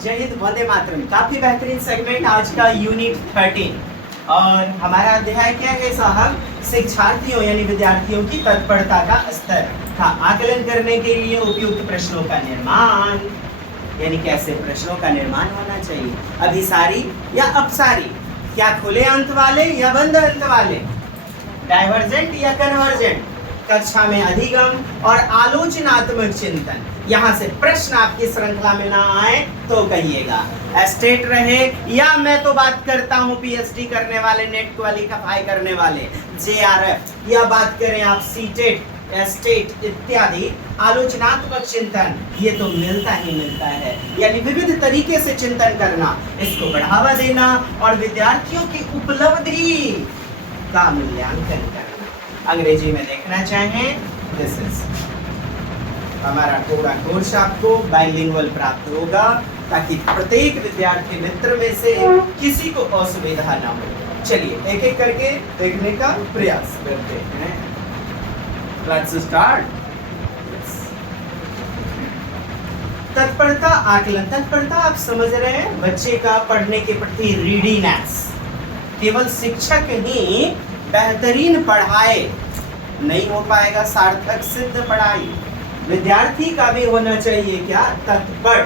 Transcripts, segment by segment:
जय हिंद, वंदे मातरम। काफी बेहतरीन सेगमेंट आज का यूनिट 13 और हमारा अध्याय क्या है साहब? शिक्षार्थियों यानी विद्यार्थियों की तत्परता का स्तर का आकलन करने के लिए उपयुक्त प्रश्नों का निर्माण, यानी कैसे प्रश्नों का निर्माण होना चाहिए, अभिसारी या अपसारी, क्या खुले अंत वाले या बंद अंत वाले, डाइवर्जेंट या कन्वर्जेंट, कक्षा में अधिगम और आलोचनात्मक चिंतन। यहाँ से प्रश्न आपकी श्रृंखला में ना आए तो कहिएगा। एस्टेट रहे या मैं तो बात करता हूँ पीएचडी करने वाले, नेट क्वालिफाई करने वाले, जेआरएफ, या बात करें आप सीटेट, एस्टेट इत्यादि, आलोचनात्मक चिंतन ये तो मिलता ही मिलता है। यानी विविध तरीके से चिंतन करना, इसको बढ़ावा देना और विद्यार्थियों की उपलब्धि का मूल्यांकन करना। अंग्रेजी में देखना चाहें, दिस इज हमारा पूरा कोर्स आपको बाइलिंगुअल प्राप्त होगा ताकि प्रत्येक विद्यार्थी मित्र में से किसी को असुविधा ना हो। चलिए एक एक करके देखने का प्रयास करते हैं। Let's start. तत्परता आकलन। तत्परता आप समझ रहे हैं, बच्चे का पढ़ने के प्रति रीडीनेस। केवल शिक्षक ही बेहतरीन पढ़ाए नहीं हो पाएगा सार्थक सिद्ध पढ़ाई, विद्यार्थी का भी होना चाहिए क्या? तत्पर।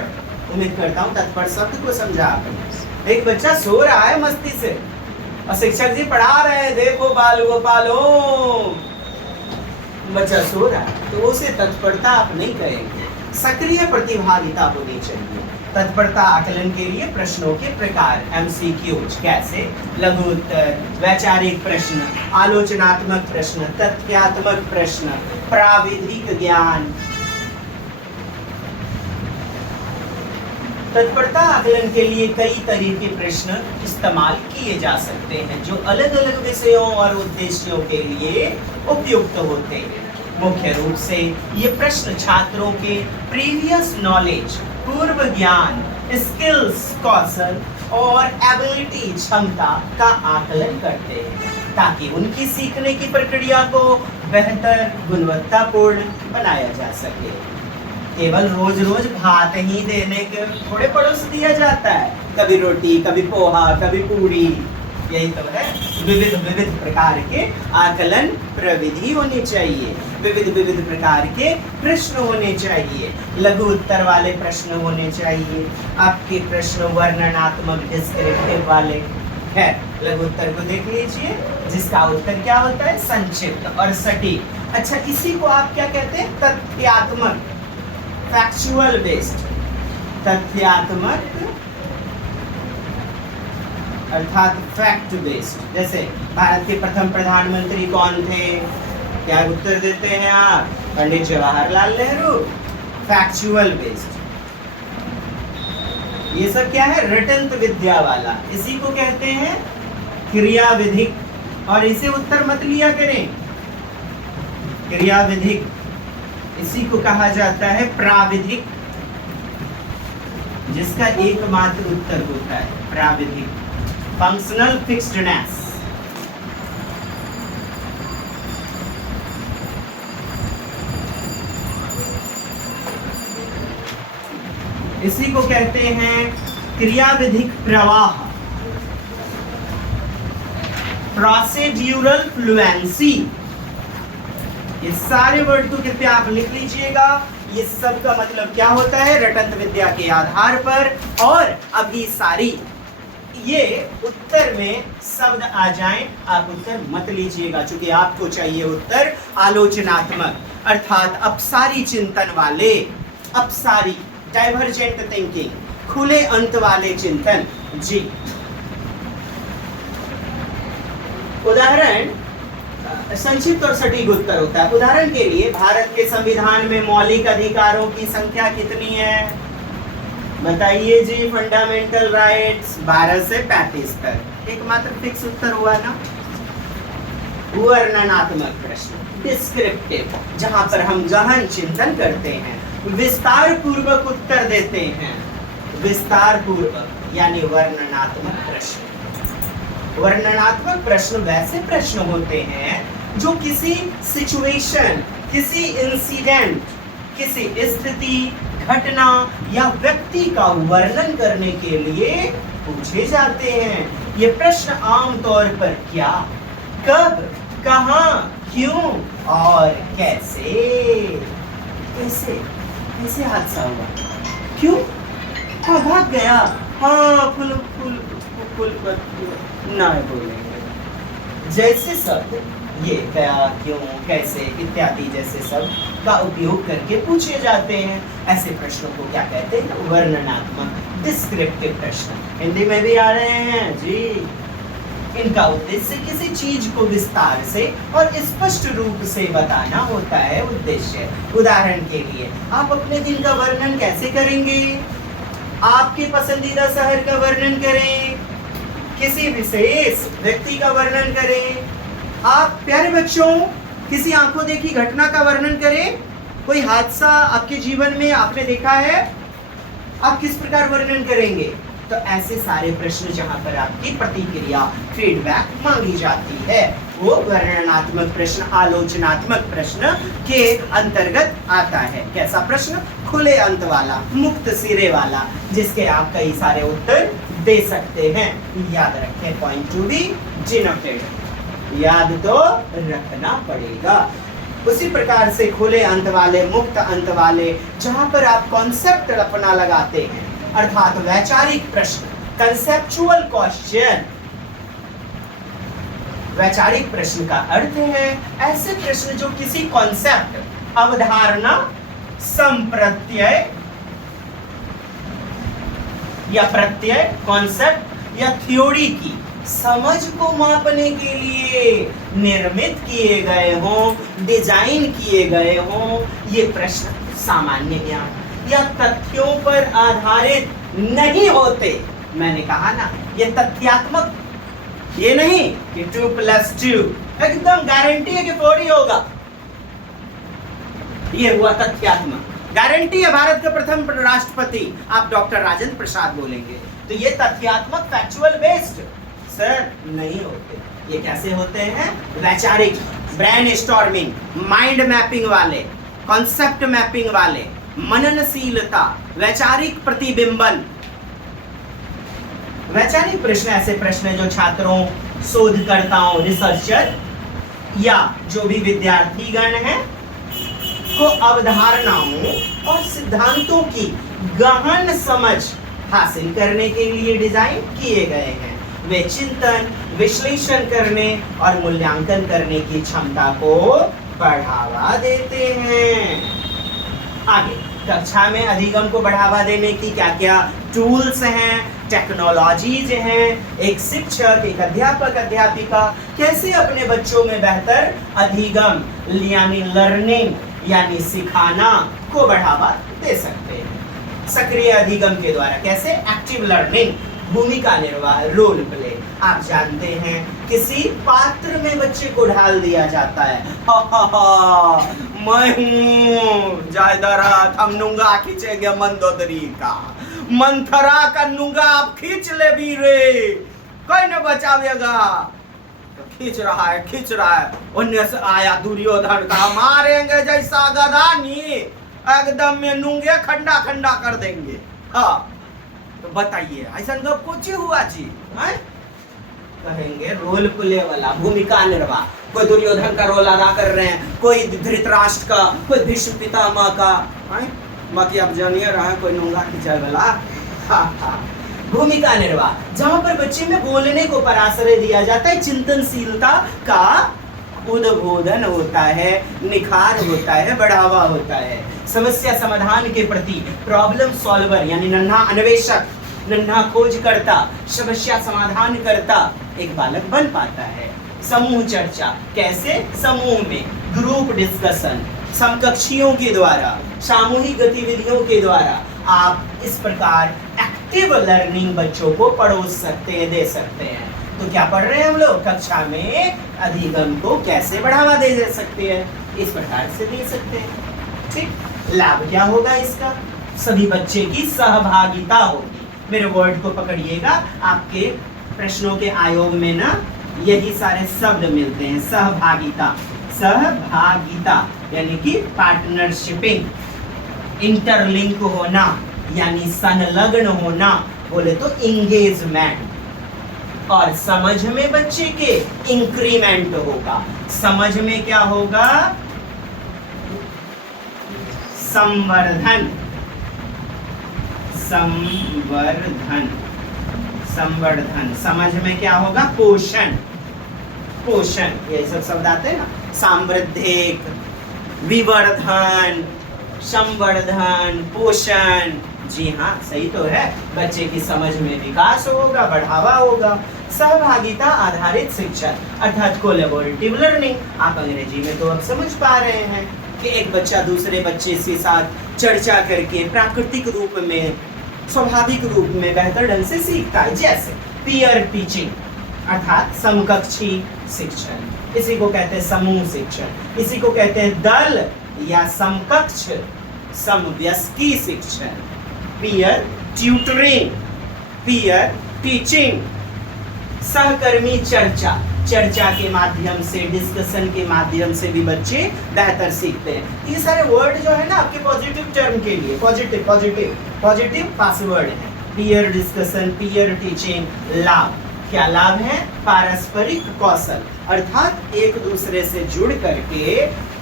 उम्मीद करता हूँ तत्पर शब्द को समझा आपने। एक बच्चा सो रहा है मस्ती से और शिक्षक जी पढ़ा रहे हैं, देखो बाल गोपालो, बच्चा सो रहा है तो उसे तत्परता आप नहीं कहेंगे, सक्रिय प्रतिभागिता होनी चाहिए। तत्परता आकलन के लिए प्रश्नों के प्रकार, एमसीक्यूज कैसे, लघु उत्तर, वैचारिक प्रश्न, आलोचनात्मक प्रश्न, तथ्यात्मक प्रश्न, प्राविधिक ज्ञान। तत्परता आकलन के लिए कई तरह के प्रश्न इस्तेमाल किए जा सकते हैं जो अलग अलग विषयों और उद्देश्यों के लिए उपयुक्त होते हैं। मुख्य रूप से ये प्रश्न छात्रों के प्रीवियस नॉलेज, पूर्व ज्ञान, स्किल्स कौशल और एबिलिटी क्षमता का आकलन करते हैं ताकि उनकी सीखने की प्रक्रिया को बेहतर गुणवत्तापूर्ण बनाया जा सके। केवल रोज रोज भात ही देने के थोड़े पड़ोस दिया जाता है, कभी रोटी, कभी पोहा, कभी पूरी, यही तो है। विविध विविध प्रकार के आकलन प्रविधि होनी चाहिए, विविध प्रकार के प्रश्न होने चाहिए, लघु उत्तर वाले प्रश्न होने चाहिए, आपके प्रश्न वर्णनात्मक डिस्क्रिप्टिव वाले है। लघु उत्तर को देख लीजिए जिसका उत्तर क्या होता है? संक्षिप्त और सटीक। अच्छा, इसी को आप क्या कहते हैं? तथ्यात्मक, फैक्चुअल बेस्ड। तथ्यात्मक अर्थात फैक्ट बेस्ड। जैसे भारत के प्रथम प्रधानमंत्री कौन थे? क्या उत्तर देते हैं आप? पंडित जवाहरलाल नेहरू। Factual based. ये सब क्या है? रटंत विद्या वाला, इसी को कहते हैं क्रियाविधिक। और इसे उत्तर मत लिया करें, क्रियाविधिक, इसी को कहा जाता है प्राविधिक, जिसका एकमात्र उत्तर होता है प्राविधिक। फंक्शनल फिक्स्डनेस। इसी को कहते हैं क्रियाविधिक प्रवाह, प्रोसीड्यूरल फ्लुएंसी। ये सारे वर्ड को कृपया आप लिख लीजिएगा। ये सब का मतलब क्या होता है? रटंत विद्या के आधार पर। और अभी सारी ये उत्तर में शब्द आ जाएं, आप उत्तर मत लीजिएगा, क्योंकि आपको चाहिए उत्तर आलोचनात्मक अर्थात अपसारी चिंतन वाले, अपसारी डाइवर्जेंट थिंकिंग, खुले अंत वाले चिंतन। जी, उदाहरण संक्षिप्त और सटीक उत्तर होता है। उदाहरण के लिए भारत के संविधान में मौलिक अधिकारों की संख्या कितनी है? बताइए जी। फंडामेंटल राइट्स 12 से 35 तक। एकमात्र फिक्स उत्तर हुआ ना। वर्णनात्मक प्रश्न, डिस्क्रिप्टिव, जहां पर हम गहन चिंतन करते हैं, विस्तार पूर्वक उत्तर देते हैं। विस्तार पूर्वक यानी वर्णनात्मक प्रश्न। वर्णनात्मक प्रश्न वैसे प्रश्न होते हैं जो किसी सिचुएशन, किसी इंसिडेंट, किसी स्थिति, घटना या व्यक्ति का वर्णन करने के लिए पूछे जाते हैं। ये प्रश्न आमतौर पर क्या, कब, कहाँ, क्यों और कैसे कैसे कैसे हादसा हुआ, क्यों, हाँ भाग गया, हाँ फुल फुल फुल ना बोलेंगे जैसे शब्द ये क्या, क्यों, कैसे इत्यादि जैसे शब्द का उपयोग करके पूछे जाते हैं। ऐसे प्रश्नों को क्या कहते हैं, वर्णनात्मक डिस्क्रिप्टिव प्रश्न। हिंदी में भी आ रहे हैं जी। इनका उद्देश्य किसी चीज को विस्तार से और स्पष्ट रूप से बताना होता है उद्देश्य। उदाहरण के लिए आप अपने दिन का वर्णन कैसे करेंगे, आपके पसंदीदा शहर का वर्णन करें, किसी विशेष व्यक्ति का वर्णन करें। आप प्यारे बच्चों किसी आंखों देखी घटना का वर्णन करें, कोई हादसा आपके जीवन में आपने देखा है, आप किस प्रकार वर्णन करेंगे। तो ऐसे सारे प्रश्न जहां पर आपकी प्रतिक्रिया फीडबैक मांगी जाती है वो वर्णनात्मक प्रश्न, आलोचनात्मक प्रश्न के अंतर्गत आता है। कैसा प्रश्न, खुले अंत वाला, मुक्त सिरे वाला, जिसके आप कई सारे उत्तर दे सकते हैं। याद रखें, पॉइंट टू बी डिनोटेड, याद तो रखना पड़ेगा। उसी प्रकार से खुले अंत वाले, मुक्त अंत वाले, जहां पर आप कॉन्सेप्ट अपना लगाते हैं, अर्थात वैचारिक प्रश्न, कंसेप्चुअल क्वेश्चन। वैचारिक प्रश्न का अर्थ है ऐसे प्रश्न जो किसी कॉन्सेप्ट, अवधारणा, संप्रत्यय या प्रत्यय, कॉन्सेप्ट या थ्योरी की समझ को मापने के लिए निर्मित किए गए हों, डिजाइन किए गए हों। ये प्रश्न सामान्य ज्ञान या तथ्यों पर आधारित नहीं होते। मैंने कहा ना, ये तथ्यात्मक, ये नहीं कि 2+2 एकदम गारंटी है कि 4 ही होगा, ये हुआ तथ्यात्मक। गारंटी है भारत के प्रथम राष्ट्रपति आप डॉक्टर राजेंद्र प्रसाद बोलेंगे, तो ये तथ्यात्मक, फैक्चुअल बेस्ड सर नहीं होते। ये कैसे होते हैं, वैचारिक, ब्रेनस्टॉर्मिंग, माइंड मैपिंग वाले, कॉन्सेप्ट मैपिंग वाले, मननशीलता, वैचारिक प्रतिबिंबन। वैचारिक प्रश्न ऐसे प्रश्न हैं जो छात्रों, शोधकर्ताओं, रिसर्चर या जो भी विद्यार्थीगण हैं को अवधारणाओं और सिद्धांतों की गहन समझ हासिल करने के लिए डिजाइन किए गए हैं। वे चिंतन, विश्लेषण करने और मूल्यांकन करने की क्षमता को बढ़ावा देते हैं। आगे कक्षा में अधिगम को बढ़ावा देने की क्या क्या टूल्स हैं, टेक्नोलॉजीज हैं। एक शिक्षक, एक अध्यापक, अध्यापिका कैसे अपने बच्चों में बेहतर अधिगम यानी लर्निंग यानी सिखाना को बढ़ावा दे सकते हैं। सक्रिय अधिगम के द्वारा कैसे, एक्टिव लर्निंग, भूमिका निर्वाह, रोल प्ले। आप जानते हैं किसी पात्र में बच्चे को ढाल दिया जाता है। हा हा हा, मैं हूँ जायदारात, हम नुंगा खींचेंगे मंदोदरी का, मंथरा का नुंगा आप खींच ले भी रे, कोई न बचावेगा। तो खींच रहा है, उन्हें से आया दुर्योधन का, मारेंगे जैसा गदानी, एकदम में नुंगे खंडा खंडा कर देंगे। हाँ तो बताइए ऐसा कुछ हुआ जी है? कहेंगे रोल प्ले वाला, भूमिका निर्वाह, कोई दुर्योधन का रोल अदा कर रहे हैं, कोई धृतराष्ट्र का, कोई भीष्म पितामह का, बाकी आप जानिए रहा है कोई नोंगा खिंचा वाला। भूमिका निर्वाह, जहां पर बच्चे में बोलने को पराश्रय दिया जाता है, चिंतनशीलता का उद्बोधन होता है, निखार होता है, बढ़ावा होता है। समस्या समाधान के प्रति प्रॉब्लम सॉल्वर यानी नन्हा अन्वेषक, नन्हा खोजकर्ता, समस्या समाधान करता एक बालक बन पाता है। समूह चर्चा, कैसे, समूह में ग्रुप डिस्कशन, समकक्षियों के द्वारा, सामूहिक गतिविधियों के द्वारा आप इस प्रकार एक्टिव लर्निंग बच्चों को परोस सकते हैं, दे सकते हैं। तो क्या पढ़ रहे हैं हम लोग कक्षा में, अधिगम को कैसे बढ़ावा दे सकते हैं, इस प्रकार से दे सकते हैं। ठीक, लाभ क्या होगा इसका, सभी बच्चे की सहभागिता होगी। मेरे वर्ड को पकड़िएगा, आपके प्रश्नों के आयोग में ना यही सारे शब्द मिलते हैं। सहभागिता, सहभागिता यानी कि पार्टनरशिपिंग, इंटरलिंक होना यानी संलग्न होना बोले तो इंगेजमेंट, और समझ में बच्चे के इंक्रीमेंट होगा। समझ में क्या होगा? संवर्धन, संवर्धन, संवर्धन। समझ में क्या होगा? पोषण, पोषण, ये सब शब्द आते हैं ना, समृद्धिक, विवर्धन, संवर्धन, पोषण। जी हाँ, सही तो है। बच्चे की समझ में विकास होगा, बढ़ावा होगा। सहभागिता आधारित शिक्षण अर्थात कोलैबोरेटिव लर्निंग। आप अंग्रेजी में तो अब समझ पा रहे हैं कि एक बच्चा दूसरे बच्चे के साथ चर्चा करके प्राकृतिक रूप में, स्वाभाविक रूप में बेहतर ढंग से सीखता है। जैसे पीयर टीचिंग अर्थात समकक्षी शिक्षण, इसी को कहते हैं समूह शिक्षण, इसी को कहते हैं दल या समकक्ष समवयस्की शिक्षण। पीयर ट्यूटरिंग, पीयर टीचिंग, सहकर्मी चर्चा, चर्चा के माध्यम से, डिस्कशन के माध्यम से भी बच्चे बेहतर सीखते हैं। ये सारे वर्ड जो है ना आपके पॉजिटिव टर्म के लिए, पॉजिटिव पॉजिटिव पॉजिटिव पासवर्ड है। Peer discussion, peer teaching. लाभ, क्या लाभ है? पारस्परिक कौशल अर्थात एक दूसरे से जुड़ करके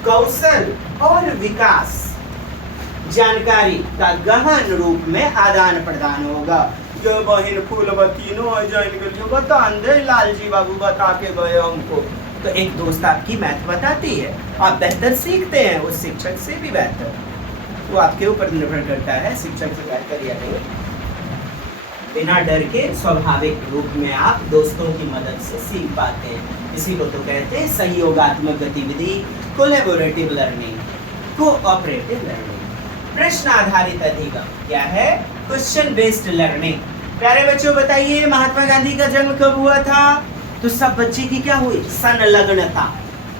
कौशल और विकास, जानकारी का गहन रूप में आदान प्रदान होगा। जो बहन फूलवती नो जैन गलियों बता दे लाल जी बाबू बता के गए हमको, तो एक दोस्त आपकी मैथ बताती है, आप बेहतर सीखते हैं उस शिक्षक से भी बेहतर। वो आपके ऊपर निर्भर करता है शिक्षक से बेहतर या नहीं। बिना डर के स्वाभाविक रूप में आप दोस्तों की मदद से सीख पाते हैं। इसी को तो कहते हैं सहयोगात्मक गतिविधि, कोलैबोरेटिव लर्निंग, कोऑपरेटिव लर्निंग। प्रश्न आधारित अधिगम क्या है? Question based learning. प्यारे बच्चों बताइए, महात्मा गांधी का जन्म कब हुआ था? तो सब बच्चे की क्या हुई? संलग्नता।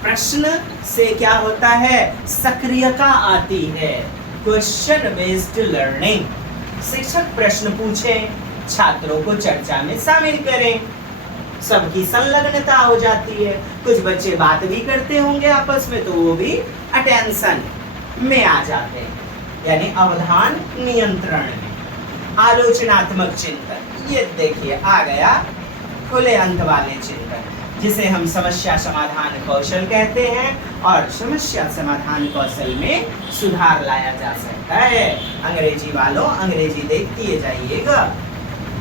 प्रश्न से क्या होता है? सक्रियता आती है। क्वेश्चन बेस्ड लर्निंग, शिक्षक प्रश्न पूछें, छात्रों को चर्चा में शामिल करें, सबकी संलग्नता हो जाती है। कुछ बच्चे बात भी करते होंगे आपस में, तो वो भी अटेंशन में आ जाते हैं, यानी अवधान नियंत्रण में। आलोचनात्मक चिंतन, ये देखिए आ गया खुले अंत वाले चिंतन, जिसे हम समस्या समाधान कौशल कहते हैं, और समस्या समाधान कौशल में सुधार लाया जा सकता है। अंग्रेजी वालों अंग्रेजी देखते जाइएगा।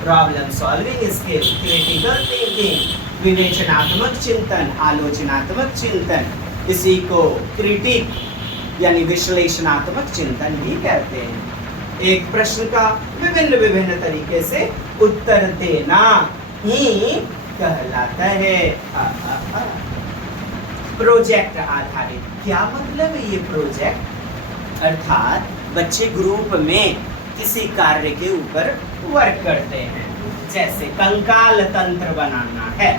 Problem solving skill, critical thinking, विवेचनात्मक चिंतन, आलोचनात्मक चिंतन, इसी को क्रिटिक यानी विश्लेषणात्मक चिंतन भी कहते हैं। एक प्रश्न का विभिन्न विभिन्न तरीके से उत्तर देना ही कहलाता है। प्रोजेक्ट आधारित, क्या मतलब है ये प्रोजेक्ट? अर्थात बच्चे ग्रुप में किसी कार्य के ऊपर वर्क करते हैं। जैसे कंकाल तंत्र बनाना है,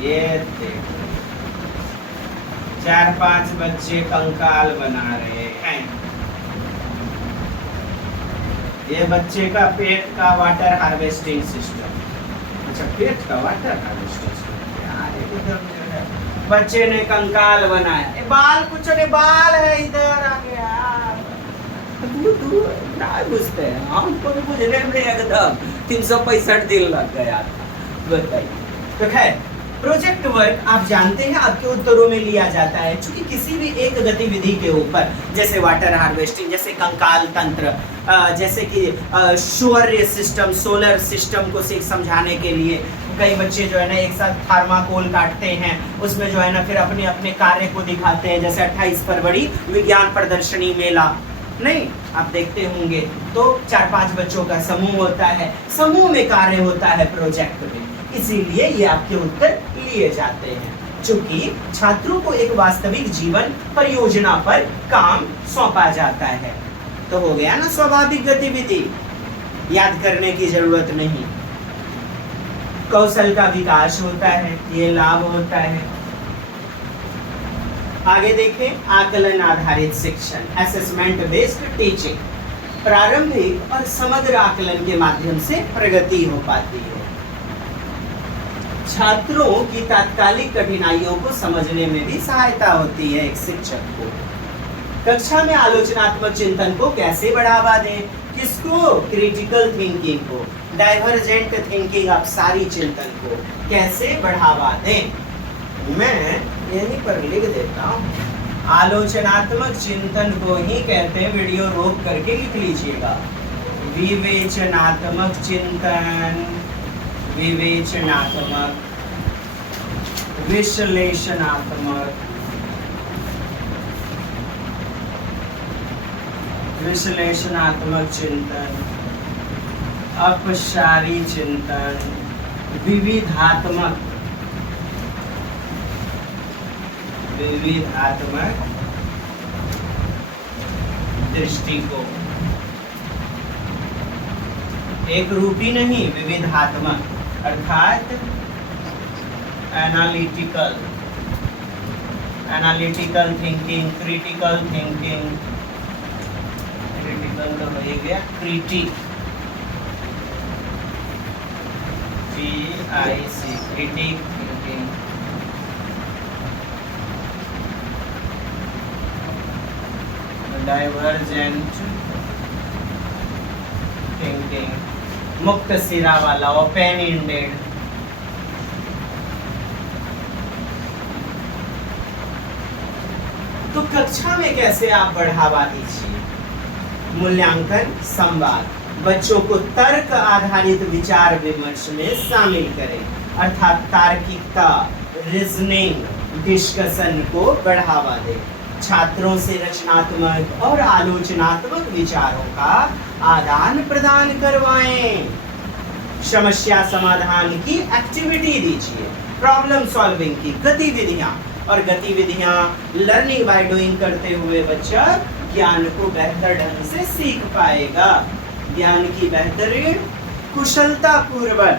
ये देखो 4-5 बच्चे कंकाल बना रहे हैं। ये बच्चे का पेट का वाटर हार्वेस्टिंग सिस्टम। अच्छा, पेट का वाटर हार्वेस्टिंग सिस्टम। बच्चे ने कंकाल बनाया, बाल कुछ नहीं, बाल है इधर आ गया। तू ना घुसते हैं, हमको भी बुझने में एकदम 365 दिन लग गया था। बताइए। तो खैर, प्रोजेक्ट वर्क आप जानते हैं आपके उत्तरों में लिया जाता है, क्योंकि किसी भी एक गतिविधि के ऊपर, जैसे वाटर हार्वेस्टिंग, जैसे कंकाल तंत्र, जैसे कि सौर्य सिस्टम, सोलर सिस्टम को समझाने के लिए कई बच्चे जो है ना एक साथ थर्माकोल काटते हैं, उसमें जो है ना फिर अपने अपने कार्य को दिखाते हैं। जैसे 28 फरवरी विज्ञान प्रदर्शनी मेला, नहीं आप देखते होंगे, तो 4-5 बच्चों का समूह होता है, समूह में कार्य होता है प्रोजेक्ट में, इसीलिए ये आपके उत्तर लिए जाते हैं। चूंकि छात्रों को एक वास्तविक जीवन परियोजना पर काम सौंपा जाता है, तो हो गया ना स्वाभाविक गतिविधि, याद करने की जरूरत नहीं। कौशल का विकास होता है, ये लाभ होता है। आगे देखें, आकलन आधारित शिक्षण, असेसमेंट बेस्ड टीचिंग। प्रारंभिक और समग्र आकलन के माध्यम से प्रगति हो पाती है। छात्रों की तात्कालिक कठिनाइयों को समझने में भी सहायता होती है एक शिक्षक को। कक्षा में आलोचनात्मक चिंतन को कैसे बढ़ावा दें? किसको? क्रिटिकल थिंकिंग को, डाइवर्जेंट थिंकिंग, आप सारी चिंतन को कैसे बढ़ावा दें? मैं यहीं पर लिख देता हूँ, आलोचनात्मक चिंतन को ही कहते हैं, वीडियो रोक करके लिख लीजिएगा। विवेचनात्मक चिंतन, विवेचनात्मक, विश्लेषणात्मक, विश्लेषणात्मक चिंतन, अपसारी चिंतन, विविधात्मक, विविधात्मक दृष्टिकोण, एक रूपी नहीं, विविधात्मक अर्थात analytical, analytical thinking, critical thinking, critical तो हो ही गया, critic, TIC, critic thinking, divergent thinking, मुक्त सिरा वाला, ओपन एंडेड, तो कक्षा में कैसे आप बढ़ावा दीजिए? मूल्यांकन, संवाद, बच्चों को तर्क आधारित विचार विमर्श में शामिल करें, अर्थात तार्किकता, रीजनिंग, डिस्कशन को बढ़ावा दें। छात्रों से रचनात्मक और आलोचनात्मक विचारों का आदान प्रदान करवाएं। समस्या समाधान की एक्टिविटी दीजिए, प्रॉब्लम सॉल्विंग की गतिविधियां, और गतिविधियां लर्निंग बाय डूइंग करते हुए बच्चा ज्ञान को बेहतर ढंग से सीख पाएगा, ज्ञान की बेहतरीन कुशलता पूर्वक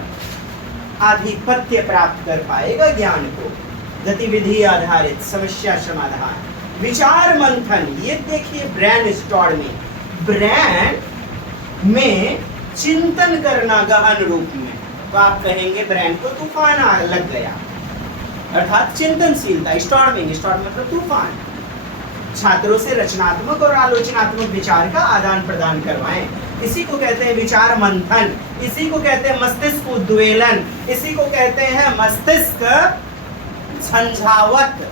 आधिपत्य प्राप्त कर पाएगा ज्ञान को। गतिविधि आधारित समस्या समाधान, विचार मंथन, ये देखिए ब्रेन स्टॉर्मिंग, ब्रेन में चिंतन करना गहन रूप में, तो आप कहेंगे ब्रेन को तूफान लग गया, अर्थात चिंतनशीलता, स्टॉर्मिंग, स्टॉर्म मतलब तूफान। छात्रों से रचनात्मक और आलोचनात्मक विचार का आदान प्रदान करवाएं, इसी को कहते हैं विचार मंथन, इसी को कहते हैं मस्तिष्क उद्वेलन, इसी को कहते हैं मस्तिष्क झंझावत,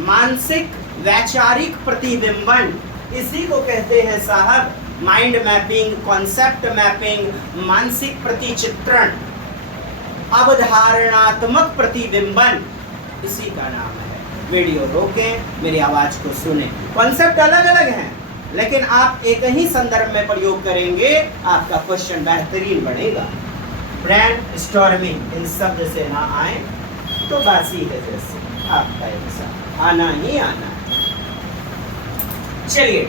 मानसिक वैचारिक प्रतिबिंबन, इसी को कहते हैं साहब माइंड मैपिंग, कॉन्सेप्ट मैपिंग, मानसिक प्रतिचित्रण, अवधारणात्मक प्रतिबिंबन, इसी का नाम है। वीडियो रोकें, मेरी आवाज को सुने। कॉन्सेप्ट अलग अलग हैं, लेकिन आप एक ही संदर्भ में प्रयोग करेंगे, आपका क्वेश्चन बेहतरीन बनेगा। ब्रेन स्टॉर्मिंग, इन शब्द से ना आए तो बासी है, जैसे आपका एग्जाम आना ही आना। चलिए,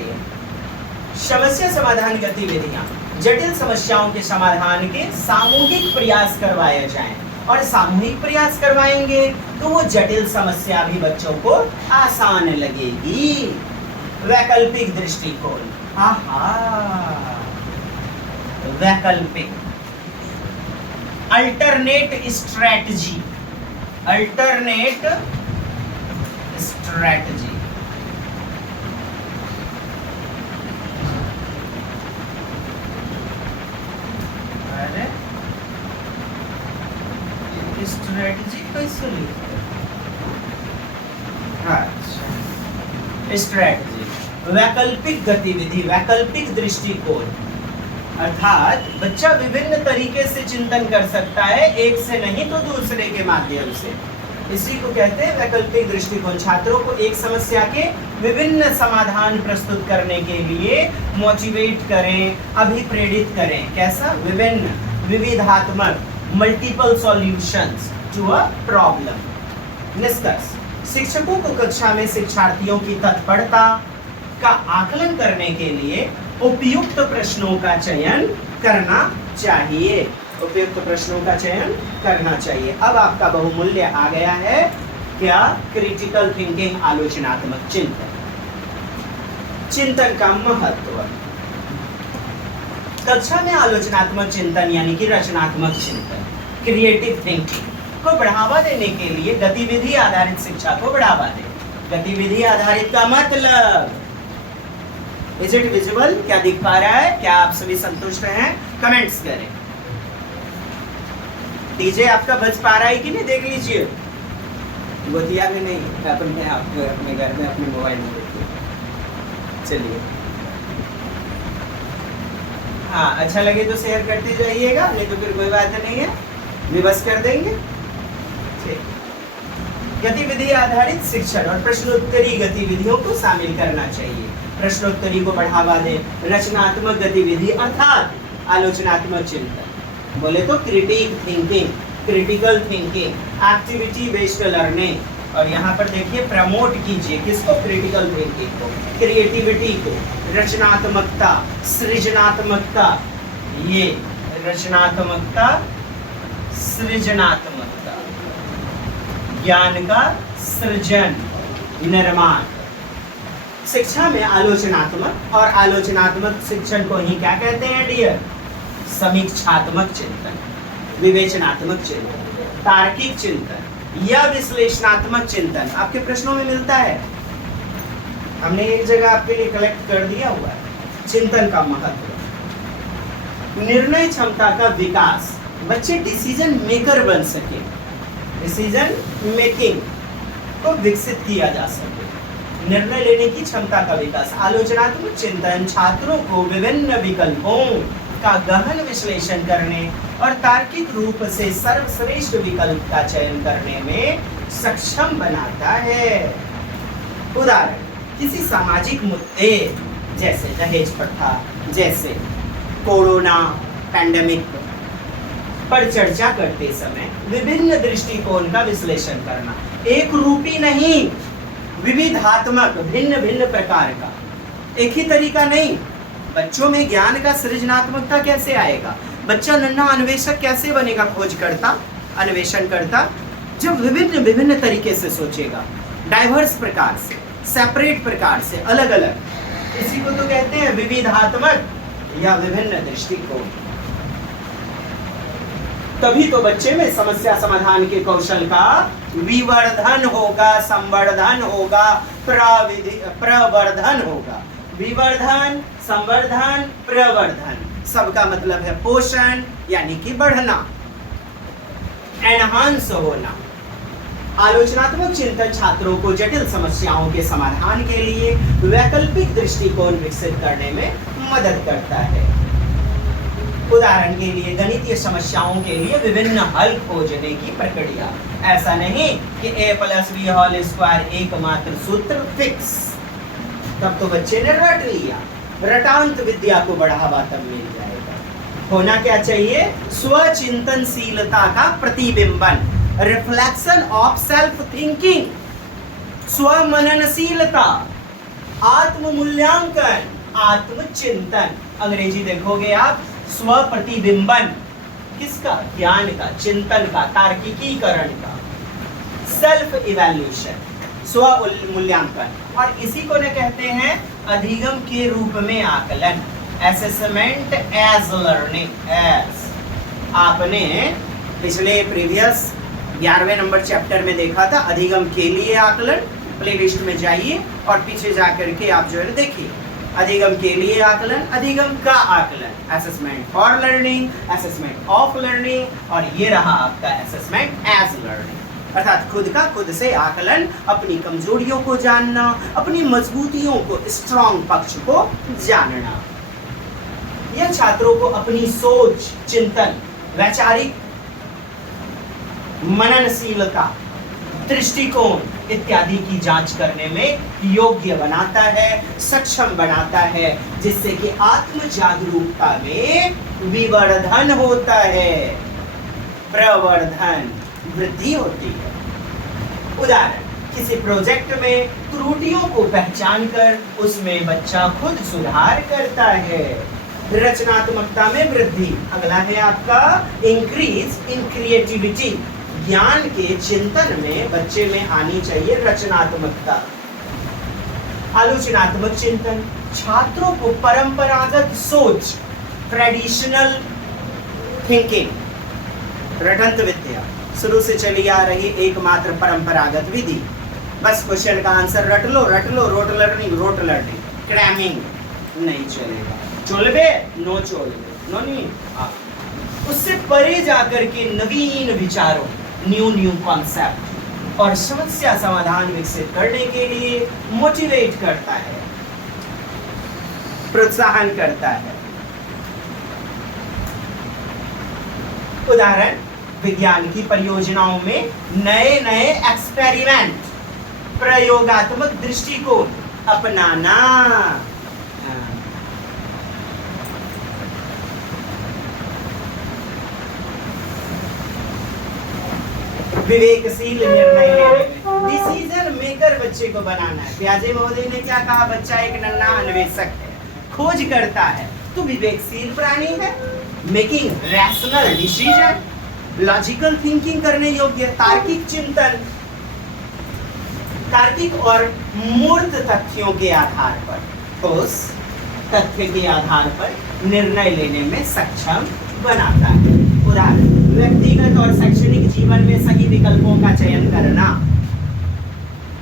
समस्या समाधान गतिविधियां, जटिल समस्याओं के समाधान के सामूहिक प्रयास करवाए जाएं, और सामूहिक प्रयास करवाएंगे तो वो जटिल समस्या भी बच्चों को आसान लगेगी। वैकल्पिक दृष्टिकोण, वैकल्पिक, alternate strategy, alternate strategy, strategy कैसे लिखते हैं? स्ट्रेटजी, वैकल्पिक गतिविधि, वैकल्पिक दृष्टिकोण, अर्थात बच्चा विभिन्न तरीके से चिंतन कर सकता है, एक से नहीं तो दूसरे के माध्यम से, इसी को कहते हैं वैकल्पिक दृष्टिकोण। छात्रों को एक समस्या के विभिन्न समाधान प्रस्तुत करने के लिए मोटिवेट करें, अभिप्रेरित करें, कैसा? विभिन्न, विविधात्मक, multiple solutions to a problem. निष्कर्ष, शिक्षकों को कक्षा में शिक्षार्थियों की तत्परता का आकलन करने के लिए उपयुक्त प्रश्नों का चयन करना चाहिए, उपयुक्त प्रश्नों का चयन करना चाहिए। अब आपका बहुमूल्य आ गया है क्या? क्रिटिकल थिंकिंग, आलोचनात्मक चिंतन, चिंतन का महत्व। कक्षा में आलोचनात्मक चिंतन यानी कि रचनात्मक चिंतन, क्रिएटिव थिंकिंग को बढ़ावा देने के लिए गतिविधि आधारित शिक्षा को बढ़ावा दें। गतिविधि आधारित का मतलब इज इट विजिबल? क्या दिख पा रहा है? क्या आप सभी संतुष्ट हैं? कमेंट्स करें। डीजे आपका बज पा रहा है कि नहीं देख लीजिए। गोतिया में नहीं, अपने आप अपने घर में अपने मोबाइल में देखिए। चलिए, हाँ अच्छा लगे तो शेयर करते जाइएगा, नहीं तो फिर कोई बात नहीं है, विवश कर देंगे। ठीक, गतिविधि आधारित शिक्षण और प्रश्नोत्तरी गतिविधियों को शामिल करना चाहिए। प्रश्नोत्तरी को बढ़ावा दें, रचनात्मक गतिविधि अर्थात आलोचनात्मक चिंतन, बोले तो critic thinking, critical thinking, activity based learning. और यहाँ पर देखिए प्रमोट कीजिए किसको? क्रिटिकल थिंकिंग को, क्रिएटिविटी को, रचनात्मकता, सृजनात्मकता, ये रचनात्मकता, सृजनात्मकता, ज्ञान का सृजन, निर्माण। शिक्षा में आलोचनात्मक और आलोचनात्मक शिक्षण को ही क्या कहते हैं डियर? समीक्षात्मक चिंतन, विवेचनात्मक चिंतन, तार्किक चिंतन या विश्लेषणात्मक चिंतन आपके प्रश्नों में मिलता है। हमने एक जगह आपके लिए कलेक्ट कर दिया हुआ है। चिंतन का महत्व, निर्णय क्षमता का विकास, बच्चे डिसीजन मेकर बन सके, डिसीजन मेकिंग को विकसित किया जा सके, निर्णय लेने की क्षमता का विकास। आलोचनात्मक चिंतन छात्रों को विभिन्न विकल्पों का गहन विश्लेषण करने और तार्किक रूप से सर्वश्रेष्ठ विकल्प का चयन करने में सक्षम बनाता है। उदाहरण, किसी सामाजिक मुद्दे जैसे दहेज प्रथा, जैसे कोरोना पैंडेमिक पर चर्चा करते समय विभिन्न दृष्टिकोण का विश्लेषण करना, एक रूपी नहीं, विविधात्मक, भिन्न भिन्न प्रकार का, एक ही तरीका नहीं। बच्चों में ज्ञान का सृजनात्मकता कैसे आएगा? बच्चा नन्हा अन्वेषक कैसे बनेगा? खोजकर्ता, अन्वेषण करता, जब विभिन्न विभिन्न तरीके से सोचेगा, डाइवर्स प्रकार से, सेपरेट प्रकार से, अलग अलग। इसी को तो कहते हैं विविधात्मक या विभिन्न दृष्टिकोण। तभी तो बच्चे में समस्या समाधान के कौशल का विवर्धन होगा, संवर्धन होगा, प्रवर्धन होगा। विवर्धन, संवर्धन, प्रवर्धन, सबका मतलब है पोषण, यानी कि बढ़ना, एनहांस होना। आलोचनात्मक चिंतन छात्रों को जटिल समस्याओं के समाधान के लिए वैकल्पिक दृष्टिकोण विकसित करने में मदद करता है। उदाहरण के लिए गणितीय समस्याओं के लिए विभिन्न हल खोजने की प्रक्रिया। ऐसा नहीं कि a+b² एकमात्र सूत्र फिक्स, तब तो बच्चे ने रट लिया। रटांत विद्या को बढ़ावा तब मिल जाएगा। होना क्या चाहिए? स्वचिंतनशीलता का प्रतिबिंबन, रिफ्लेक्शन ऑफ सेल्फ थिंकिंग, स्वमननशीलता, आत्ममूल्यांकन, आत्मचिंतन। अंग्रेजी देखोगे आप, स्व प्रतिबिंबन किसका? ज्ञान का, चिंतन का, तार्किकीकरण का, सेल्फ इवैल्यूएशन, स्व मूल्यांकन। और इसी को न कहते हैं अधिगम के रूप में आकलन, असेसमेंट एज लर्निंग। एज आपने पिछले प्रीवियस 11वें नंबर चैप्टर में देखा था, अधिगम के लिए आकलन। प्लेलिस्ट में जाइए और पीछे जाकर के आप जो है देखिए, अधिगम के लिए आकलन, अधिगम का आकलन, assessment for learning, assessment of learning, और ये रहा आपका असेसमेंट एज लर्निंग, अर्थात खुद का खुद से आकलन, अपनी कमजोरियों को जानना, अपनी मजबूतियों को, स्ट्रॉन्ग पक्ष को जानना। यह छात्रों को अपनी सोच, चिंतन, वैचारिक मननशीलता, दृष्टिकोण इत्यादि की जांच करने में योग्य बनाता है, सक्षम बनाता है, जिससे कि आत्म जागरूकता में विवर्धन होता है, प्रवर्धन, वृद्धि होती है। उदाहरण, किसी प्रोजेक्ट में त्रुटियों को पहचान कर उसमें बच्चा खुद सुधार करता है। रचनात्मकता में वृद्धि। अगला है आपका इंक्रीज इन क्रिएटिविटी। ज्ञान के चिंतन में बच्चे में आनी चाहिए रचनात्मकता। आलोचनात्मक चिंतन छात्रों को परंपरागत सोच, ट्रेडिशनल थिंकिंग, रटंत विद्या, शुरू से चली आ रही एकमात्र परंपरागत विधि, बस क्वेश्चन का आंसर रट लो, रोट लर्निंग, क्रैमिंग, नहीं चलेगा। चोलबे नो चोलबे नो नहीं। उससे परे जाकर के नवीन विचारों, न्यू कॉन्सेप्ट और समस्या समाधान विकसित करने के लिए मोटिवेट करता है, प्रोत्साहन करता है। उदाहरण, विज्ञान की परियोजनाओं में नए नए एक्सपेरिमेंट, प्रयोगात्मक दृष्टिकोण अपनाना। विवेकशील निर्णय लेने में, डिसीजन मेकर बच्चे को बनाना है। प्याजे महोदय ने क्या कहा? बच्चा एक नन्हा अन्वेषक है, खोज करता है, तो विवेकशील प्राणी है। Making rational decision, logical thinking करने योग्य, तार्किक चिंतन, तार्किक और मूर्त तथ्यों के आधार पर, ठोस तथ्य के आधार पर निर्णय लेने में सक्षम बनाता है। उदाहरण, व्यक्तिगत और शैक्षणिक जीवन में सही विकल्पों का चयन करना।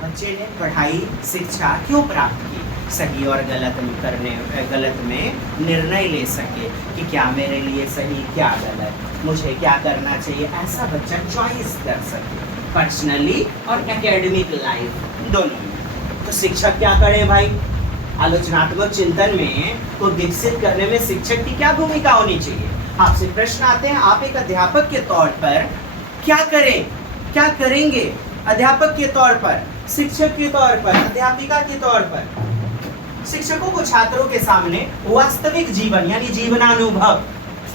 बच्चे ने पढ़ाई शिक्षा क्यों प्राप्त की? सही और गलत में निर्णय ले सके कि क्या मेरे लिए सही, क्या गलत, मुझे क्या करना चाहिए, ऐसा बच्चा चॉइस कर सके पर्सनली और एकेडमिक लाइफ दोनों में। तो शिक्षक क्या करे भाई? आलोचनात्मक चिंतन में को विकसित करने में शिक्षक की क्या भूमिका होनी चाहिए? आपसे प्रश्न आते हैं, आप एक अध्यापक के तौर पर क्या करें, क्या करेंगे? अध्यापक के तौर पर, शिक्षक के तौर पर, अध्यापिका के तौर पर शिक्षकों को छात्रों के सामने वास्तविक जीवन यानी जीवनानुभव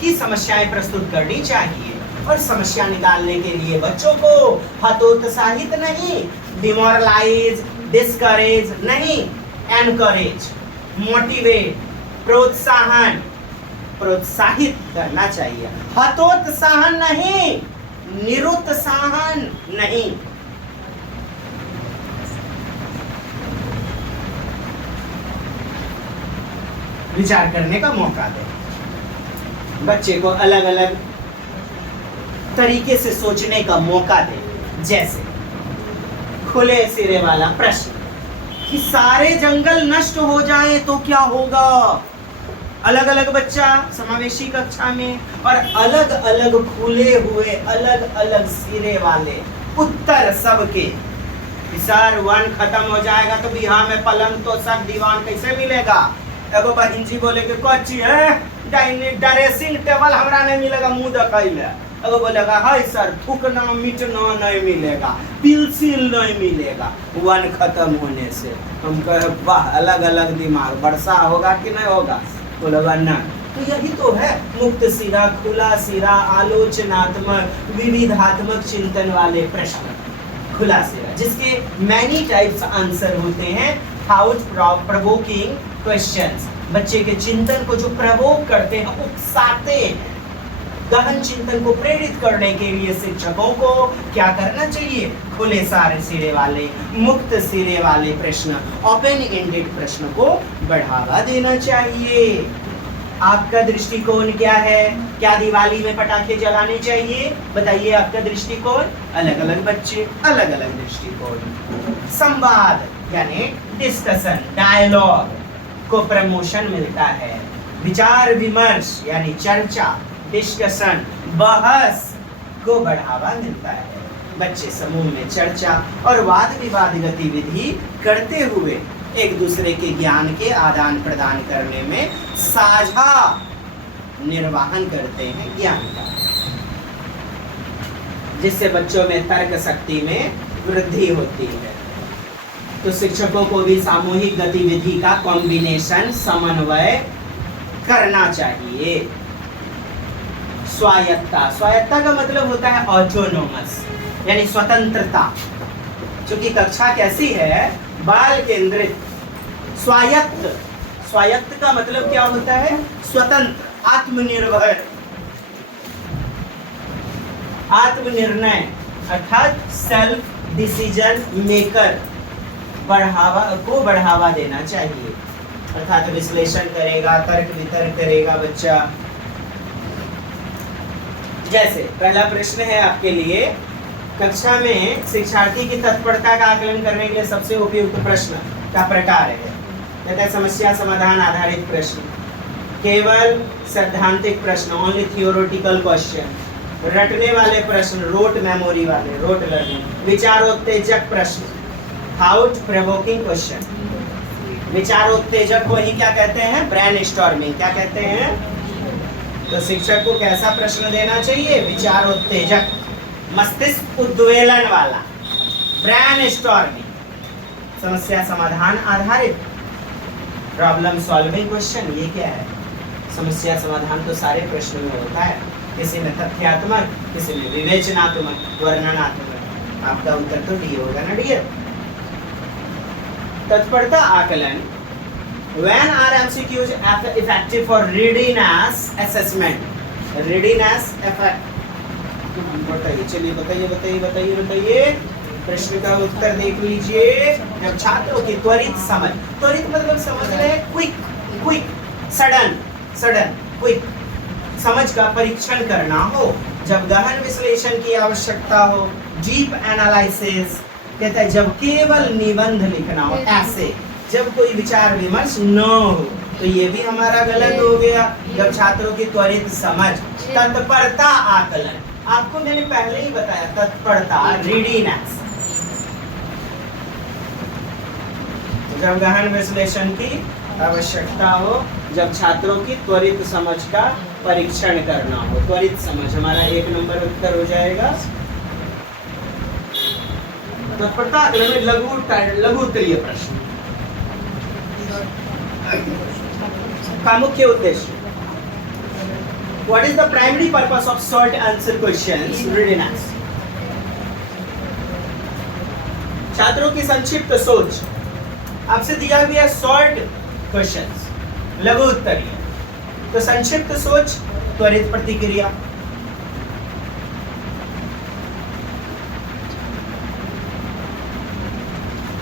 की समस्याएं प्रस्तुत करनी चाहिए और समस्या निकालने के लिए बच्चों को हतोत्साहित नहीं, डिमोरलाइज, डिस्करेज नहीं, एनकरेज, मोटिवेट, प्रोत्साहित करना चाहिए। हतोत्साहन नहीं, निरुत्साहन नहीं। विचार करने का मौका दे, बच्चे को अलग अलग तरीके से सोचने का मौका दे। जैसे खुले सिरे वाला प्रश्न कि सारे जंगल नष्ट हो जाएं तो क्या होगा? अलग अलग बच्चा समावेशी कक्षा में और अलग अलग खुले हुए अलग अलग सिरे वाले उत्तर सबके। सर वन खत्म हो जाएगा तो बिहार में पलंग तो सब दीवान कैसे मिलेगा? एगो बहन जी बोले कि कच्ची है ड्रेसिंग टेबल हमरा नहीं मिलेगा, मुंह दिखाइले। एगो बोलेगा हाय सर थूकना मिटना नहीं मिलेगा, पेंसिल नहीं मिलेगा वन खत्म होने से। हम कहे वाह, अलग अलग दिमाग, वर्षा होगा कि नहीं होगा? बोलेगा नहीं। तो यही तो है मुक्त सिरा, खुला सिरा, आलोचनात्मक, विविधात्मक चिंतन वाले प्रश्न। खुला सिरा जिसके मैनी टाइप्स आंसर होते हैं, थाउट प्रोवोकिंग क्वेश्चंस, बच्चे के चिंतन को जो प्रवोक करते हैं, उकसाते हैं। गहन चिंतन को प्रेरित करने के लिए शिक्षकों को क्या करना चाहिए? खुले सारे सिरे वाले, मुक्त सिरे वाले प्रश्न, ओपन एंडेड प्रश्न को बढ़ावा देना चाहिए। आपका दृष्टिकोण क्या है? क्या दिवाली में पटाखे जलाने चाहिए? बताइए आपका दृष्टिकोण। अलग अलग बच्चे, अलग अलग दृष्टिकोण। संवाद यानी डिस्कशन, डायलॉग को प्रमोशन मिलता है। विचार विमर्श यानी चर्चा, डिस्कशन, बहस को बढ़ावा मिलता है। बच्चे समूह में चर्चा और वाद विवाद गतिविधि करते हुए एक दूसरे के ज्ञान के आदान प्रदान करने में साझा निर्वाहन करते हैं ज्ञान का, जिससे बच्चों में तर्क शक्ति में वृद्धि होती है। तो शिक्षकों को भी सामूहिक गतिविधि का कॉम्बिनेशन, समन्वय करना चाहिए। स्वायत्तता, स्वायत्तता का मतलब होता है ऑटोनोमस यानी स्वतंत्रता। क्योंकि कक्षा कैसी है? बाल केंद्रित। स्वायत्त, स्वायत्त का मतलब क्या होता है? स्वतंत्र, आत्मनिर्भर, आत्मनिर्णय अर्थात सेल्फ डिसीजन मेकर बढ़ावा देना चाहिए। अर्थात विश्लेषण करेगा, तर्क वितर्क करेगा बच्चा। जैसे पहला प्रश्न है आपके लिए, कक्षा में शिक्षार्थी की तत्परता का आकलन करने के लिए सबसे उपयुक्त प्रश्न का प्रकार है। कहता है समस्या समाधान आधारित प्रश्न, केवल सैद्धांतिक प्रश्न, ओनली थियोरेटिकल क्वेश्चन, रटने वाले प्रश्न, रोट मेमोरी वाले, रोट लर्निंग, विचारोत्तेजक प्रश्न, थॉट प्रोवोकिंग क्वेश्चन। विचारोत्तेजक को ही क्या कहते हैं? ब्रेनस्टॉर्मिंग। क्या कहते हैं? तो शिक्षक को कैसा प्रश्न देना चाहिए? विचारोत्तेजक, मस्तिष्क उद्वेलन वाला, ब्रेनस्टॉर्मिंग, समस्या समाधान आधारित, प्रॉब्लम सॉल्विंग क्वेश्चन। ये क्या है? समस्या समाधान तो सारे प्रश्नों में होता है, किसी में तथ्यात्मक, किसी में विवेचनात्मक, वर्णनात्मक। आपका उत्तर तो डी होगा ना डियर। तत्परता आकलन, when are MCQs effective for readiness assessment? readiness effect, बताइए, चलिए बताइए बताइए बताइए बताइए। प्रश्न का उत्तर देख लीजिए। जब छात्रों की त्वरित समझ, त्वरित मतलब समझ रहे हैं, quick, quick, sudden, sudden, quick समझ का परीक्षण करना हो, जब गहन विश्लेषण की आवश्यकता हो, डीप एनालिसिस, कहता है जब केवल निबंध लिखना हो, ऐसे जब कोई विचार विमर्श न हो। तो ये भी हमारा गलत हो गया। जब छात्रों की त्वरित समझ, तत्परता आकलन, आपको मैंने पहले ही बताया, तत्परता, रीडीनेस, जब गहन विश्लेषण की आवश्यकता हो, जब छात्रों की त्वरित समझ का परीक्षण करना हो। त्वरित समझ हमारा 1 नंबर उत्तर हो जाएगा। तत्परता आकलन में लघु उत्तरीय प्रश्न का मुख्य उद्देश्य। What is the primary purpose of short answer questions? Readiness, छात्रों की संक्षिप्त सोच। आपसे दिया गया शॉर्ट क्वेश्चंस, लघु उत्तरीय, तो संक्षिप्त सोच, त्वरित प्रतिक्रिया।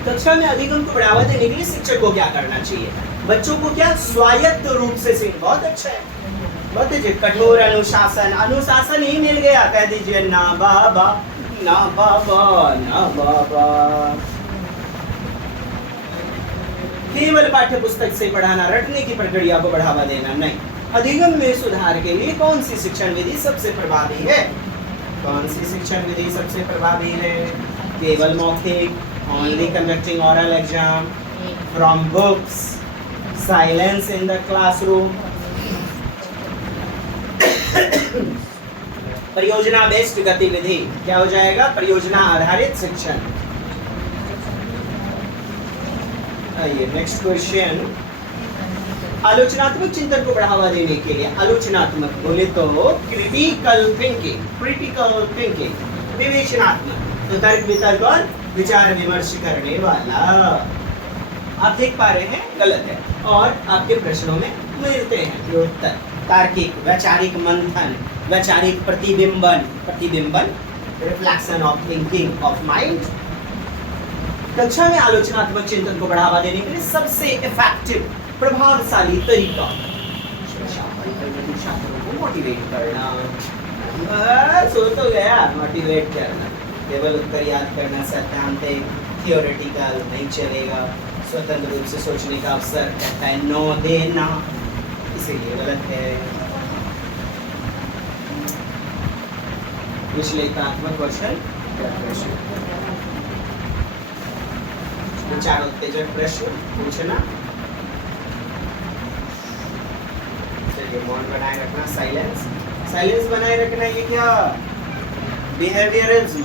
कक्षा में अधिगम को बढ़ावा देने के लिए शिक्षक को क्या करना चाहिए? बच्चों को क्या स्वायत्त रूप से सीख, बहुत अच्छा है, बहुत अच्छे। कठोर अनुशासन, अनुशासन ही मिल गया, कह दीजिए ना बाबा, ना बाबा, ना बाबा। केवल पाठ्य पुस्तक से पढ़ाना, रटने की प्रक्रिया को बढ़ावा देना नहीं। अधिगम में सुधार के लिए कौन सी शिक्षण विधि सबसे प्रभावी है? कौन सी शिक्षण विधि सबसे प्रभावी है? केवल मौखिक, only conducting oral exam, from books, silence in the classroom, परियोजना बेस्ड गतिविधि, क्या हो जाएगा? परियोजना आधारित शिक्षण। आइए नेक्स्ट क्वेश्चन। आलोचनात्मक चिंतन को बढ़ावा देने के लिए, आलोचनात्मक बोले तो क्रिटिकल थिंकिंग, क्रिटिकल थिंकिंग, विवेचनात्मक, तो तर्क वितर्क और विचार विमर्श करने वाला। आप देख पा रहे हैं गलत है, और आपके प्रश्नों में मिलते हैं ये उत्तर। तार्किक, वैचारिक मंथन, वैचारिक प्रतिबिंबन, प्रतिबिंबन, reflection of thinking of mind. कक्षा में आलोचनात्मक चिंतन को बढ़ावा देने के लिए सबसे इफेक्टिव, प्रभावशाली तरीका छात्रों को मोटिवेट करना। बस हो तो गया, मोटिवेट करना। केवल उत्तर याद करना सैद्धांतिक, थियोरेटिकल नहीं चलेगा। स्वतंत्र रूप से सोचने का अवसर कहता है नो देना, इसीलिए गलत है। विश्लेषणात्मक क्वेश्चन, विचारोत्तेजक प्रश्न पूछना। चलिए मौन बनाए रखना, साइलेंस, साइलेंस बनाए रखना। ये क्या? बिहेवियरिज्म,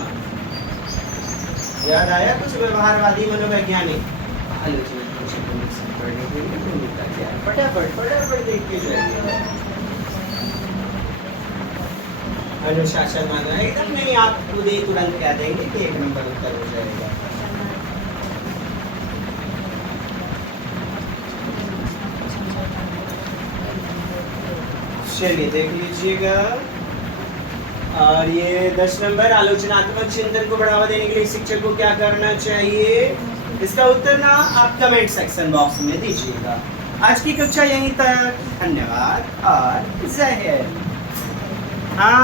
याद आया कुछ? व्यवहारवादी मनोवैज्ञानिक। आलोचना पढ़ने के लिए फटाफट फटाफट देख के जाइए। अनुशासन मांगना एकदम नहीं, आप खुद ही तुरंत कह देंगे कि 1 नंबर उत्तर हो जाएगा। चलिए देख लीजिएगा। और ये 10 नंबर, आलोचनात्मक चिंतन को बढ़ावा देने के लिए शिक्षक को क्या करना चाहिए? इसका उत्तर ना आप कमेंट सेक्शन बॉक्स में दीजिएगा। आज की कक्षा यहीं तक, धन्यवाद और जय हिंद। हाँ।